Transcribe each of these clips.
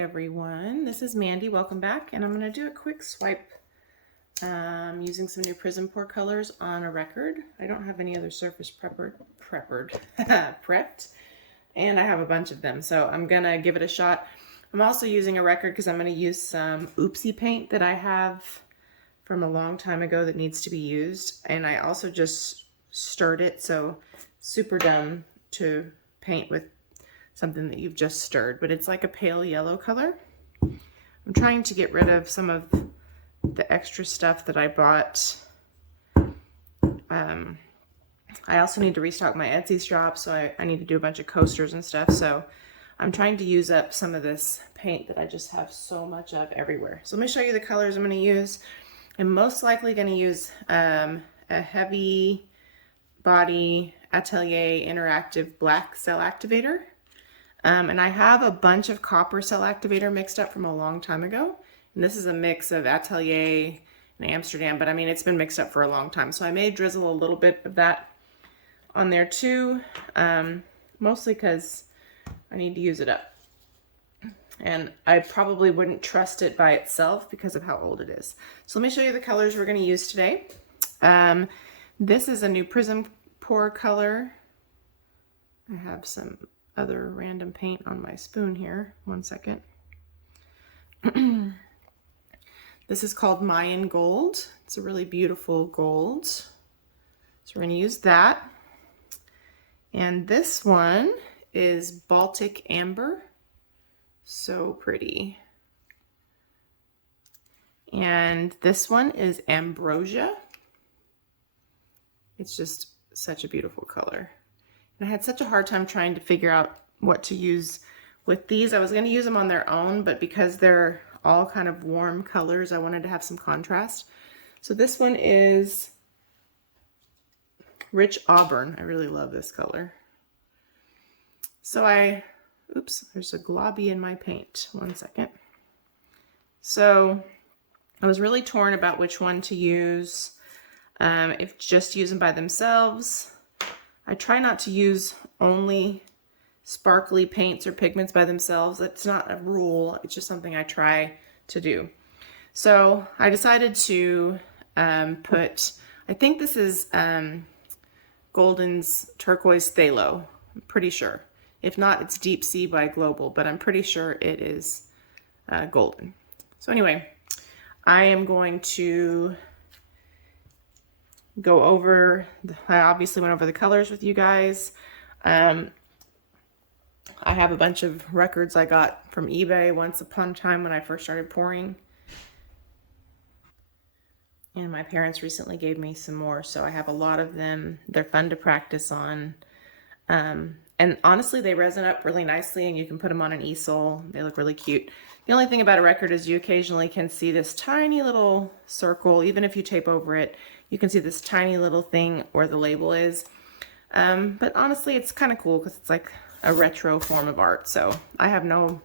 everyone, this is Mandy. Welcome back, and I'm going to do a quick swipe using some new PrizmPour colors on a record. I don't have any other surface prepped, and I have a bunch of them, so I'm going to give it a shot. I'm also using a record because I'm going to use some oopsie paint that I have from a long time ago that needs to be used, and I also just stirred it, so super dumb to paint with something that you've just stirred, but it's like a pale yellow color. I'm trying to get rid of some of the extra stuff that I bought. I also need to restock my Etsy shop, so I need to do a bunch of coasters and stuff, so I'm trying to use up some of this paint that I just have so much of everywhere. So let me show you the colors I'm going to use. I'm most likely going to use a heavy body Atelier interactive black cell activator. And I have a bunch of copper cell activator mixed up from a long time ago. And this is a mix of Atelier and Amsterdam, but I mean, it's been mixed up for a long time. So I may drizzle a little bit of that on there too, mostly because I need to use it up. And I probably wouldn't trust it by itself because of how old it is. So let me show you the colors we're going to use today. This is a new PrizmPour color. I have some other random paint on my spoon here. One second. This is called Mayan Gold. It's a really beautiful gold. So we're going to use that. And this one is Baltic Amber. So pretty. And this one is Ambrosia. It's just such a beautiful color. I had such a hard time trying to figure out what to use with these. I was going to use them on their own, but because they're all kind of warm colors, I wanted to have some contrast. So this one is Rich Auburn. I really love this color. So oops, there's a globby in my paint. One second. So I was really torn about which one to use. If just use them by themselves. I try not to use only sparkly paints or pigments by themselves. That's not a rule. It's just something I try to do. So I decided to put, I think this is Golden's Turquoise Phthalo. I'm pretty sure. If not, it's Deep Sea by Global, but I'm pretty sure it is Golden. So anyway, I am going to go over, I obviously went over the colors with you guys. I have a bunch of records I got from eBay once upon a time when I first started pouring. And my parents recently gave me some more, so I have a lot of them. They're fun to practice on. And honestly, they resin up really nicely, and you can put them on an easel. They look really cute. The only thing about a record is you occasionally can see this tiny little circle. Even if you tape over it, you can see this tiny little thing where the label is. But honestly, it's kind of cool because it's like a retro form of art. So I have no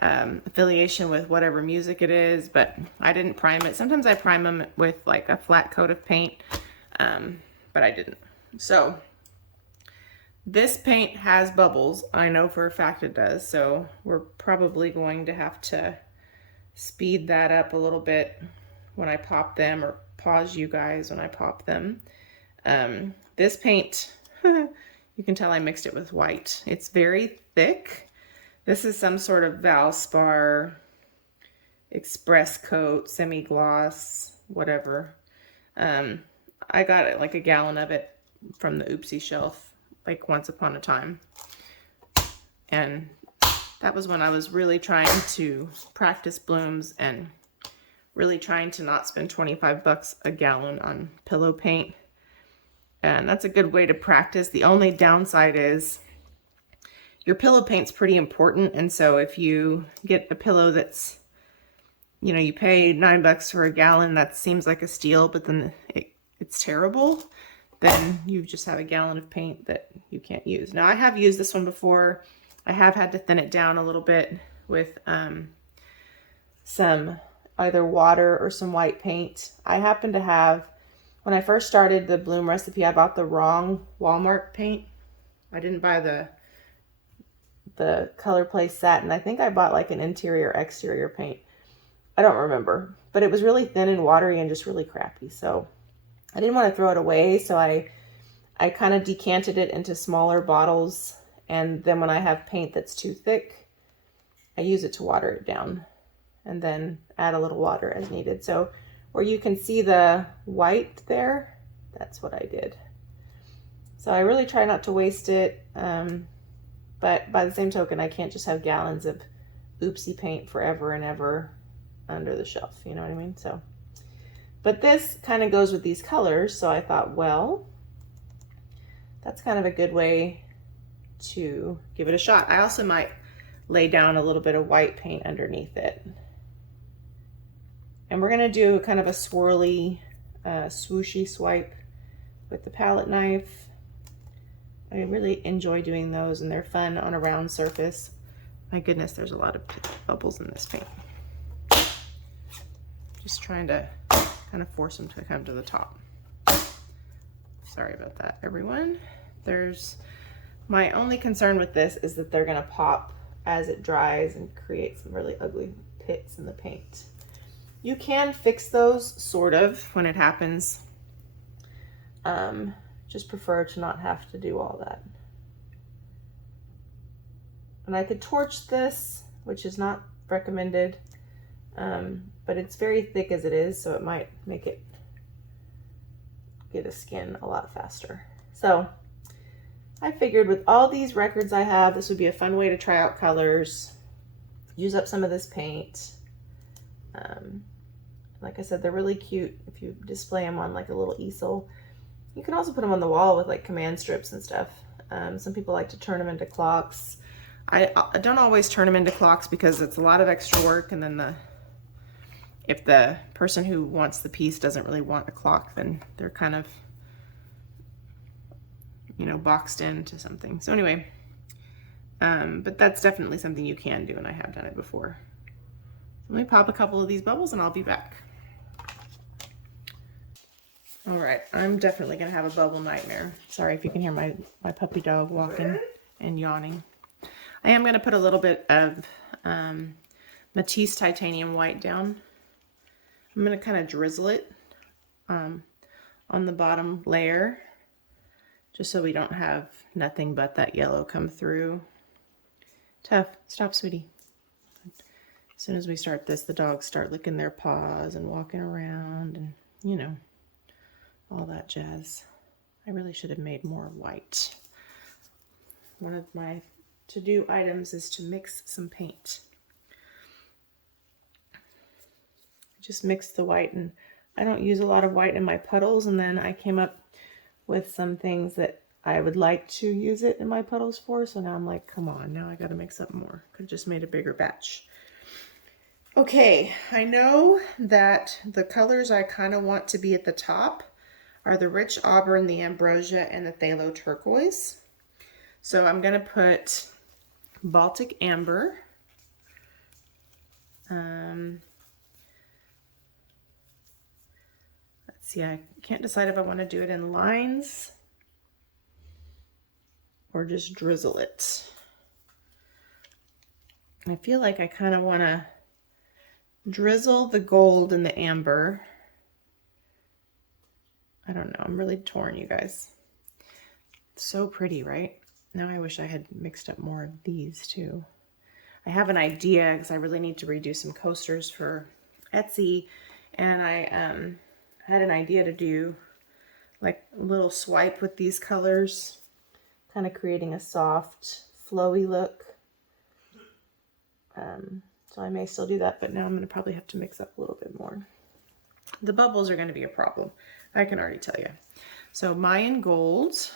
affiliation with whatever music it is, but I didn't prime it. Sometimes I prime them with like a flat coat of paint, but I didn't. So this paint has bubbles. I know for a fact it does. So we're probably going to have to speed that up a little bit when I pop them, or pause you guys when I pop them. This paint, you can tell I mixed it with white. It's very thick. This is some sort of Valspar express coat, semi-gloss, whatever. I got it like a gallon of it from the Oopsie shelf like once upon a time. And that was when I was really trying to practice blooms and really trying to not spend 25 bucks a gallon on pillow paint. And that's a good way to practice. The only downside is your pillow paint's pretty important. And so if you get a pillow that's, you know, you pay $9 for a gallon, that seems like a steal, but then it's terrible, then you just have a gallon of paint that you can't use. Now I have used this one before. I have had to thin it down a little bit with some either water or some white paint. I happen to have, when I first started the bloom recipe, I bought the wrong Walmart paint. I didn't buy the the Color Play satin. I think I bought like an interior exterior paint. I don't remember, but it was really thin and watery and just really crappy. So I didn't want to throw it away. So I kind of decanted it into smaller bottles. And then when I have paint that's too thick, I use it to water it down and then add a little water as needed. So where you can see the white there, that's what I did. So I really try not to waste it. But by the same token, I can't just have gallons of oopsie paint forever and ever under the shelf. You know what I mean? So, but this kind of goes with these colors. So I thought, well, that's kind of a good way to give it a shot. I also might lay down a little bit of white paint underneath it. And we're gonna do kind of a swirly, swooshy swipe with the palette knife. I really enjoy doing those, and they're fun on a round surface. My goodness, there's a lot of bubbles in this paint. Just trying to kind of force them to come to the top. Sorry about that, everyone. My only concern with this is that they're gonna pop as it dries and create some really ugly pits in the paint. You can fix those, sort of, when it happens. Just prefer to not have to do all that. And I could torch this, which is not recommended, but it's very thick as it is, so it might make it get a skin a lot faster. So I figured with all these records I have, this would be a fun way to try out colors, use up some of this paint. Like I said, they're really cute if you display them on like a little easel. You can also put them on the wall with like command strips and stuff. Some people like to turn them into clocks. I don't always turn them into clocks because it's a lot of extra work, and then if the person who wants the piece doesn't really want a clock, then they're kind of, you know, boxed into something. So anyway, but that's definitely something you can do, and I have done it before. Let me pop a couple of these bubbles and I'll be back. All right, I'm definitely gonna have a bubble nightmare. Sorry if you can hear my puppy dog walking and yawning. I am gonna put a little bit of Matisse titanium white down. I'm gonna kind of drizzle it on the bottom layer, just so we don't have nothing but that yellow come through. Tough, stop, sweetie. As soon as we start this, the dogs start licking their paws and walking around and, you know, all that jazz. I really should have made more white. One of my to-do items is to mix some paint. Just mix the white, and I don't use a lot of white in my puddles, and then I came up with some things that I would like to use it in my puddles for, so now I'm like, come on, now I gotta mix up more. Could have just made a bigger batch. Okay, I know that the colors I kind of want to be at the top are the rich Auburn, the Ambrosia, and the Phthalo Turquoise. So I'm gonna put Baltic Amber. Let's see, I can't decide if I want to do it in lines or just drizzle it. I feel like I kind of want to drizzle the gold and the amber. I don't know, I'm really torn, you guys. It's so pretty, right? Now I wish I had mixed up more of these too. I have an idea because I really need to redo some coasters for Etsy, and I had an idea to do like a little swipe with these colors, kind of creating a soft, flowy look. So I may still do that, but now I'm going to probably have to mix up a little bit more. The bubbles are going to be a problem, I can already tell you. So Mayan golds.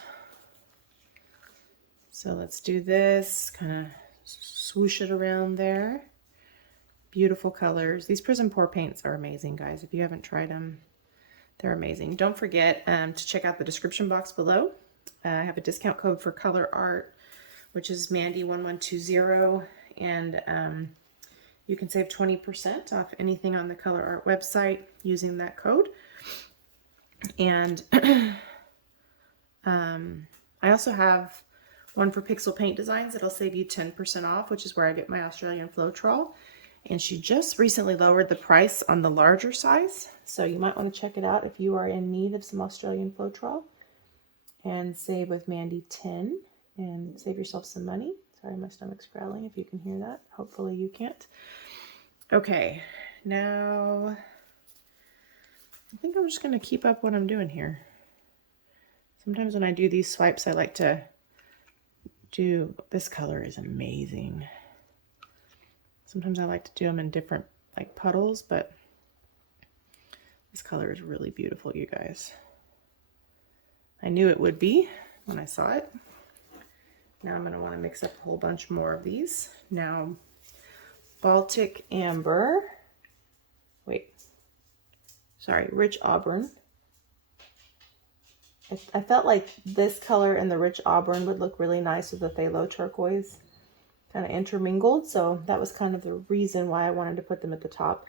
So let's do this, kind of swoosh it around there. Beautiful colors. These PrizmPour paints are amazing, guys. If you haven't tried them, they're amazing. Don't forget to check out the description box below. I have a discount code for Colourarte, which is Mandy1120, and you can save 20% off anything on the Colourarte website using that code. And I also have one for Pixel Paint Designs. It'll save you 10% off, which is where I get my Australian Floetrol. And she just recently lowered the price on the larger size. So you might want to check it out if you are in need of some Australian Floetrol. And save with Mandy 10 and save yourself some money. Sorry, my stomach's growling if you can hear that. Hopefully you can't. Okay, now I think I'm just going to keep up what I'm doing here. Sometimes when I do these swipes, I like to do, this color is amazing. Sometimes I like to do them in different like puddles, but this color is really beautiful, you guys. I knew it would be when I saw it. Now I'm going to want to mix up a whole bunch more of these. Now, Baltic Amber, Rich Auburn. I felt like this color and the Rich Auburn would look really nice with the Phthalo Turquoise kind of intermingled. So that was kind of the reason why I wanted to put them at the top.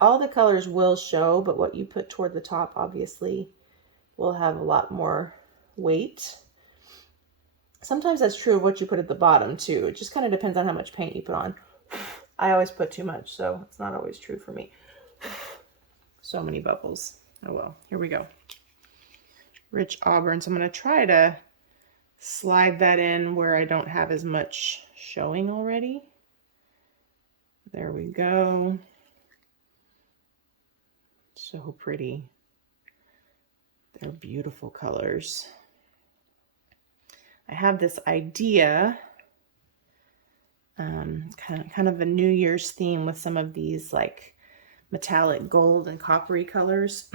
All the colors will show, but what you put toward the top obviously will have a lot more weight. Sometimes that's true of what you put at the bottom too. It just kind of depends on how much paint you put on. I always put too much, so it's not always true for me. So many bubbles. Oh well, here we go. Rich Auburn. So I'm going to try to slide that in where I don't have as much showing already. There we go. So pretty. They're beautiful colors. I have this idea, kind of a New Year's theme with some of these like metallic gold and coppery colors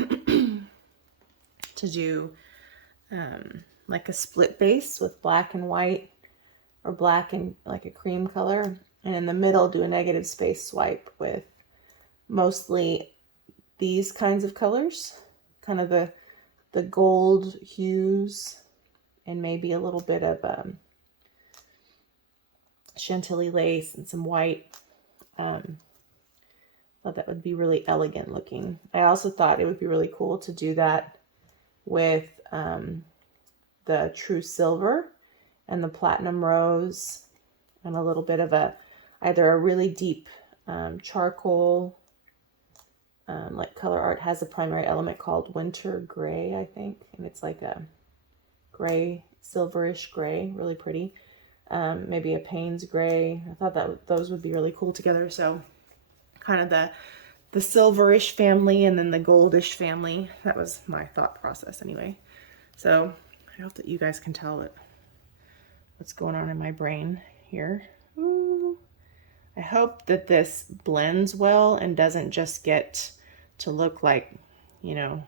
to do like a split base with black and white, or black and like a cream color, and in the middle do a negative space swipe with mostly these kinds of colors, kind of the gold hues, and maybe a little bit of Chantilly lace and some white. Thought that would be really elegant looking. I also thought it would be really cool to do that with the True Silver and the Platinum Rose, and a little bit of either a really deep charcoal, like Colourarte has a primary element called Winter Gray, I think, and it's like a gray, silverish gray, really pretty. Maybe a Payne's gray. I thought that those would be really cool together. So kind of the silverish family and then the goldish family. That was my thought process anyway. So I hope that you guys can tell what's going on in my brain here. Ooh. I hope that this blends well and doesn't just get to look like, you know,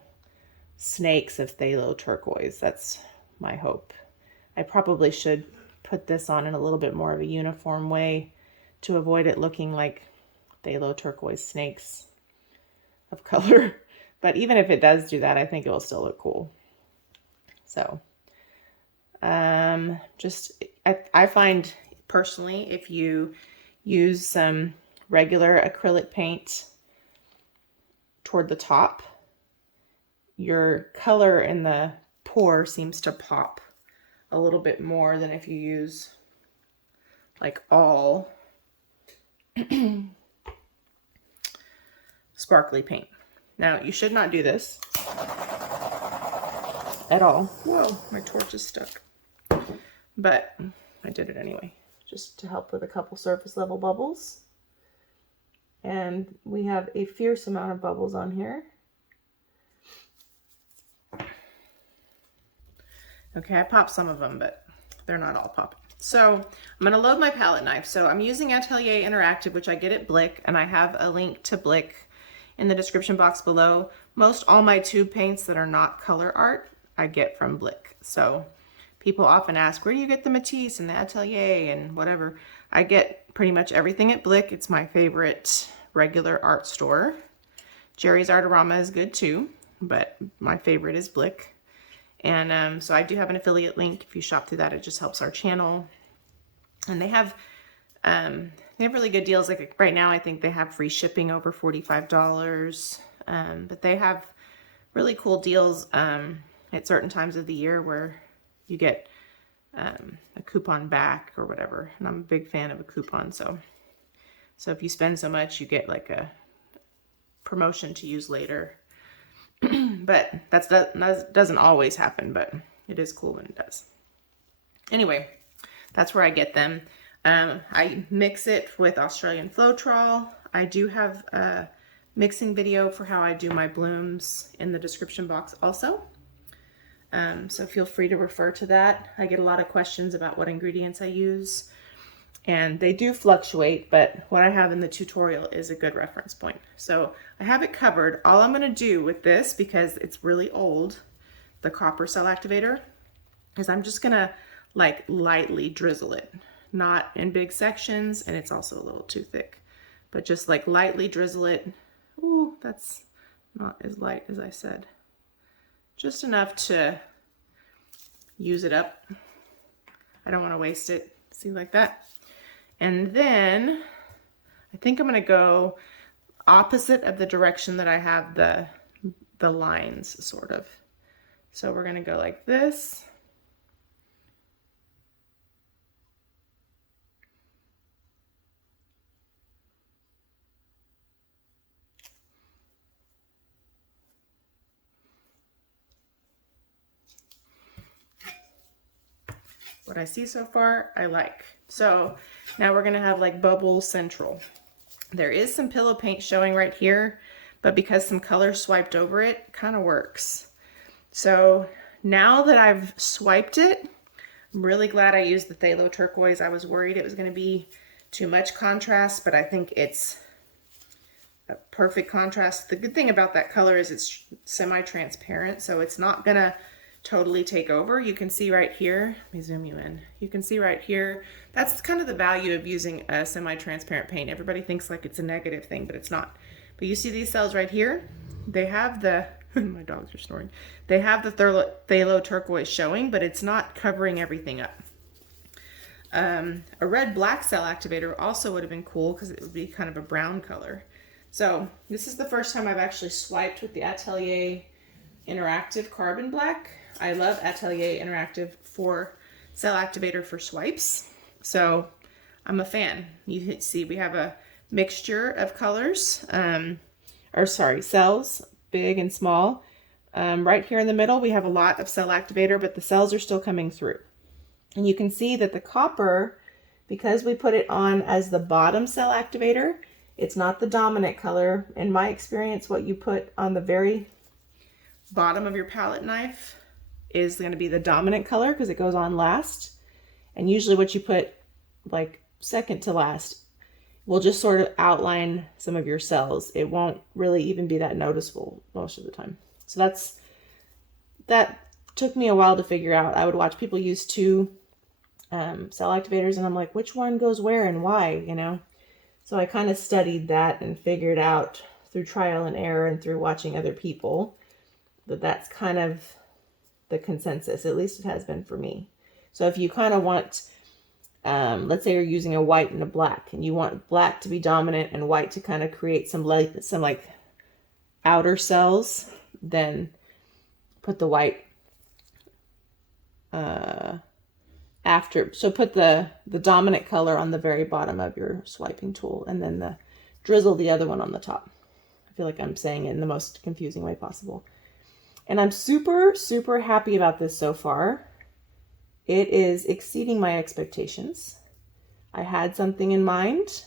snakes of Phthalo Turquoise. That's my hope. I probably should put this on in a little bit more of a uniform way to avoid it looking like Phthalo Turquoise snakes of color. But even if it does do that, I think it will still look cool. So I find personally, if you use some regular acrylic paint toward the top, your color in the pour seems to pop a little bit more than if you use like all sparkly paint. Now, you should not do this at all. Whoa, my torch is stuck. But I did it anyway, just to help with a couple surface level bubbles. And we have a fierce amount of bubbles on here. Okay, I popped some of them, but they're not all popping. So I'm going to load my palette knife. So I'm using Atelier Interactive, which I get at Blick, and I have a link to Blick in the description box below. Most all my tube paints that are not Colourarte, I get from Blick. So people often ask, where do you get the Matisse and the Atelier and whatever? I get pretty much everything at Blick. It's my favorite regular art store. Jerry's Artarama is good too, but my favorite is Blick. And so I do have an affiliate link. If you shop through that, it just helps our channel. And they have really good deals. Like right now, I think they have free shipping over $45. But they have really cool deals at certain times of the year where you get a coupon back or whatever. And I'm a big fan of a coupon. So if you spend so much, you get like a promotion to use later. But that doesn't always happen, but it is cool when it does. Anyway, that's where I get them. I mix it with Australian Floetrol. I do have a mixing video for how I do my blooms in the description box also. So feel free to refer to that. I get a lot of questions about what ingredients I use, and they do fluctuate, but what I have in the tutorial is a good reference point. So I have it covered. All I'm going to do with this, because it's really old, the copper cell activator, is I'm just going to like lightly drizzle it, not in big sections, and it's also a little too thick, but just like lightly drizzle it. Ooh, that's not as light as I said. Just enough to use it up. I don't want to waste it. See, like that. And then I think I'm going to go opposite of the direction that I have the lines, sort of. So we're going to go like this. What I see so far, I like. So now we're gonna have like bubble central. There is some pillow paint showing right here, but because some color swiped over it, kind of works. So now that I've swiped it, I'm really glad I used the Phthalo turquoise. I was worried it was gonna be too much contrast, but I think it's a perfect contrast. The good thing about that color is it's semi-transparent, so it's not gonna totally take over. You can see right here, let me zoom you in. You can see right here, that's kind of the value of using a semi-transparent paint. Everybody thinks like it's a negative thing, but it's not. But you see these cells right here? They have the, my dogs are snoring. They have the phthalo turquoise showing, but it's not covering everything up. A red black cell activator also would have been cool because it would be kind of a brown color. So this is the first time I've actually swiped with the Atelier Interactive Carbon Black. I love Atelier Interactive for cell activator for swipes. So I'm a fan. You see we have a mixture of colors, cells, big and small. Right here in the middle, we have a lot of cell activator, but the cells are still coming through. And you can see that the copper, because we put it on as the bottom cell activator, it's not the dominant color. In my experience, what you put on the very bottom of your palette knife is going to be the dominant color because it goes on last. And usually what you put like second to last will just sort of outline some of your cells. It won't really even be that noticeable most of the time. So that took me a while to figure out. I would watch people use two cell activators and I'm like, which one goes where and why, you know? So I kind of studied that and figured out through trial and error and through watching other people that that's kind of the consensus. At least it has been for me. So if you kind of want, let's say you're using a white and a black, and you want black to be dominant and white to kind of create some like outer cells, then put the white after. So put the dominant color on the very bottom of your swiping tool, and then drizzle the other one on the top. I feel like I'm saying it in the most confusing way possible. And I'm super, super happy about this so far. It is exceeding my expectations. I had something in mind,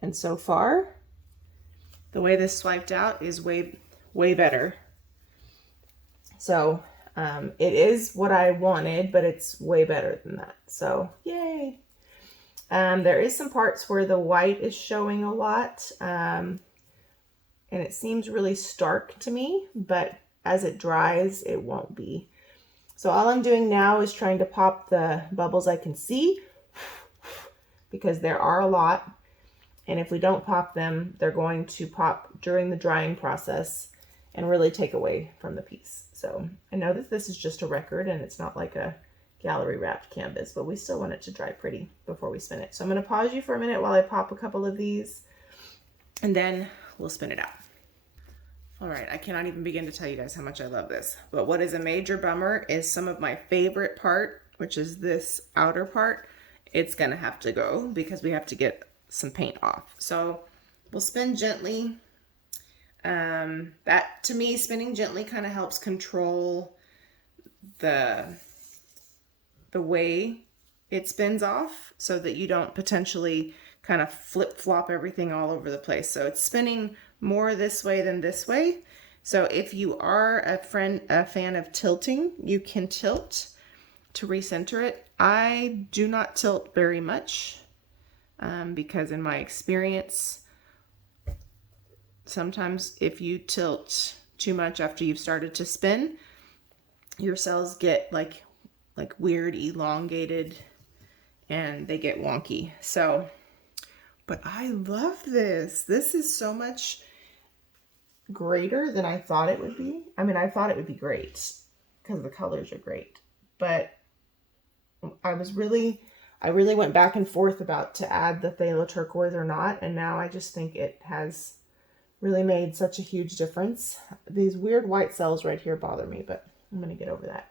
and so far, the way this swiped out is way, way better. So it is what I wanted, but it's way better than that. So yay. There is some parts where the white is showing a lot, and it seems really stark to me, but as it dries, it won't be. So all I'm doing now is trying to pop the bubbles I can see, because there are a lot. And if we don't pop them, they're going to pop during the drying process and really take away from the piece. So I know that this is just a record and it's not like a gallery wrapped canvas, but we still want it to dry pretty before we spin it. So I'm going to pause you for a minute while I pop a couple of these, and then we'll spin it out. All right, I cannot even begin to tell you guys how much I love this. But what is a major bummer is some of my favorite part which is this outer part, it's gonna have to go because we have to get some paint off. So we'll spin gently. That, to me, spinning gently kind of helps control the way it spins off so that you don't potentially kind of flip-flop everything all over the place. So it's spinning more this way than this way. So if you are a fan of tilting, you can tilt to recenter it. I do not tilt very much because in my experience, sometimes if you tilt too much after you've started to spin, your cells get like weird elongated and they get wonky. So, but I love this. This is so much greater than I thought it would be. I mean, I thought it would be great because the colors are great, but I really went back and forth about to add the phthalo turquoise or not, and now I just think it has really made such a huge difference. These weird white cells right here bother me, but I'm going to get over that.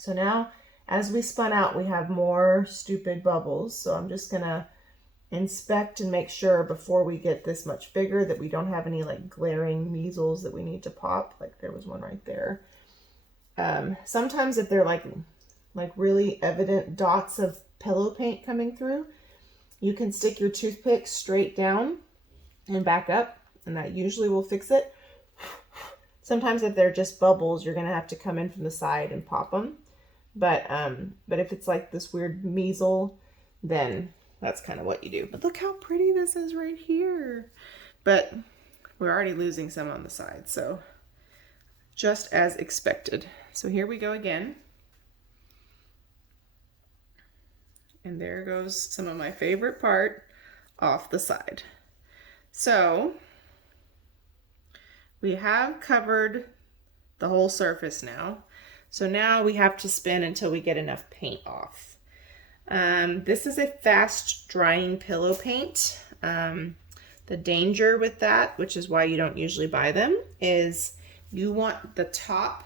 So now, as we spun out, we have more stupid bubbles. So I'm just going to inspect and make sure before we get this much bigger that we don't have any like glaring measles that we need to pop. Like there was one right there. Sometimes if they're like really evident dots of pillow paint coming through, you can stick your toothpick straight down and back up, and that usually will fix it. Sometimes if they're just bubbles, you're going to have to come in from the side and pop them. But if it's like this weird measle, then that's kind of what you do. But look how pretty this is right here. But we're already losing some on the side, so just as expected. So here we go again. And there goes some of my favorite part off the side. So we have covered the whole surface now. So now we have to spin until we get enough paint off. This is a fast drying pillow paint. The danger with that, which is why you don't usually buy them, is you want the top.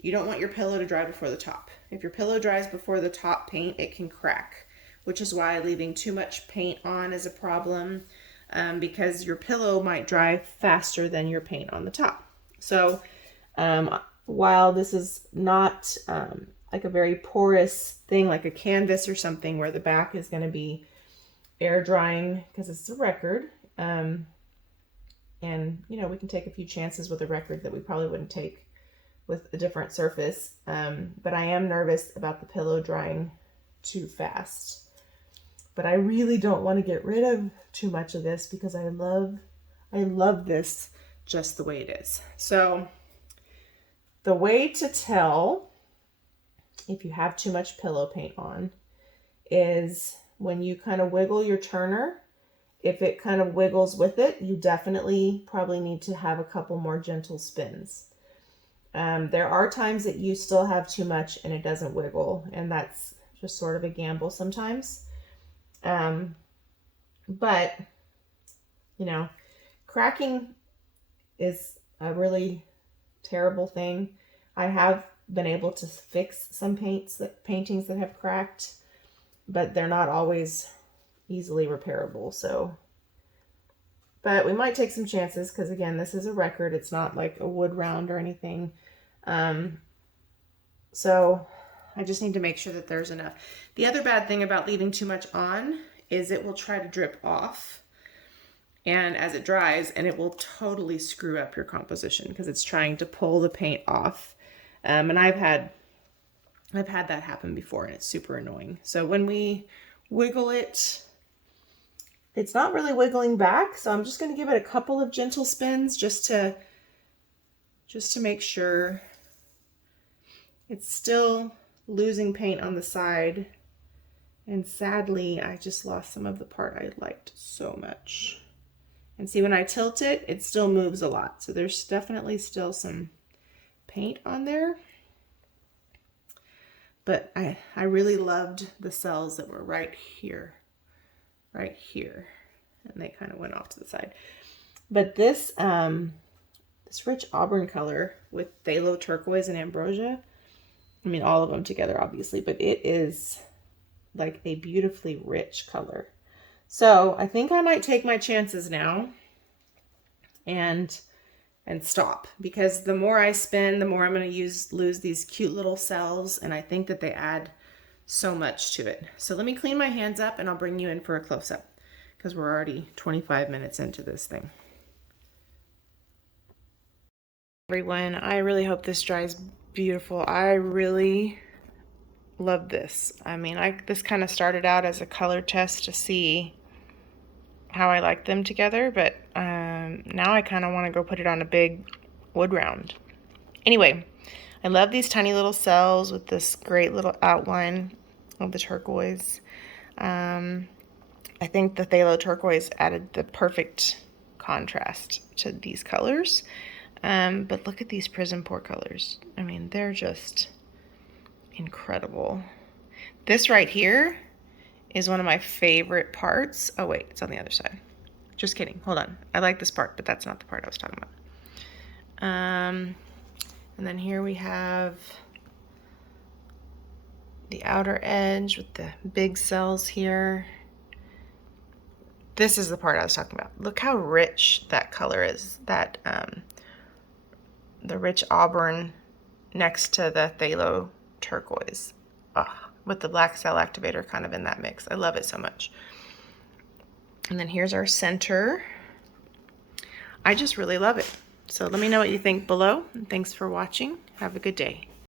You don't want your pillow to dry before the top. If your pillow dries before the top paint, it can crack, which is why leaving too much paint on is a problem, because your pillow might dry faster than your paint on the top. So while this is not like a very porous thing like a canvas or something where the back is going to be air drying because it's a record, and you know, we can take a few chances with a record that we probably wouldn't take with a different surface, but I am nervous about the pillow drying too fast. But I really don't want to get rid of too much of this because I love this just the way it is. So the way to tell if you have too much pillow paint on is when you kind of wiggle your turner. If it kind of wiggles with it, you definitely probably need to have a couple more gentle spins. There are times that you still have too much and it doesn't wiggle, and that's just sort of a gamble sometimes. But, you know, cracking is a really terrible thing. I have been able to fix some paintings that have cracked, but they're not always easily repairable. So, but we might take some chances because, again, this is a record. It's not like a wood round or anything. So I just need to make sure that there's enough. The other bad thing about leaving too much on is it will try to drip off, and as it dries, and it will totally screw up your composition because it's trying to pull the paint off. And I've had that happen before, and it's super annoying. So when we wiggle it, it's not really wiggling back. So I'm just going to give it a couple of gentle spins just to make sure it's still losing paint on the side. And sadly, I just lost some of the part I liked so much. And see, when I tilt it, it still moves a lot. So there's definitely still some paint on there. But I really loved the cells that were right here. And they kind of went off to the side. But this this rich auburn color with Phthalo, Turquoise, and Ambrosia. I mean, all of them together, obviously, but it is like a beautifully rich color. So I think I might take my chances now and stop, because the more I spend, the more I'm going to lose these cute little cells, and I think that they add so much to it. So let me clean my hands up and I'll bring you in for a close-up, because we're already 25 minutes into this thing. Everyone, I really hope this dries beautiful. I really love this. I mean, this kind of started out as a color test to see how I like them together, but now I kind of want to go put it on a big wood round. Anyway, I love these tiny little cells with this great little outline of the turquoise. I think the Phthalo turquoise added the perfect contrast to these colors. But look at these PrizmPour colors. I mean, they're just incredible. This right here is one of my favorite parts. Oh wait, it's on the other side. Just kidding, hold on. I like this part, but that's not the part I was talking about. And then here we have the outer edge with the big cells here. This is the part I was talking about. Look how rich that color is. That the rich auburn next to the Phthalo turquoise. With the black cell activator kind of in that mix. I love it so much. And then here's our center. I just really love it. So let me know what you think below. And thanks for watching. Have a good day.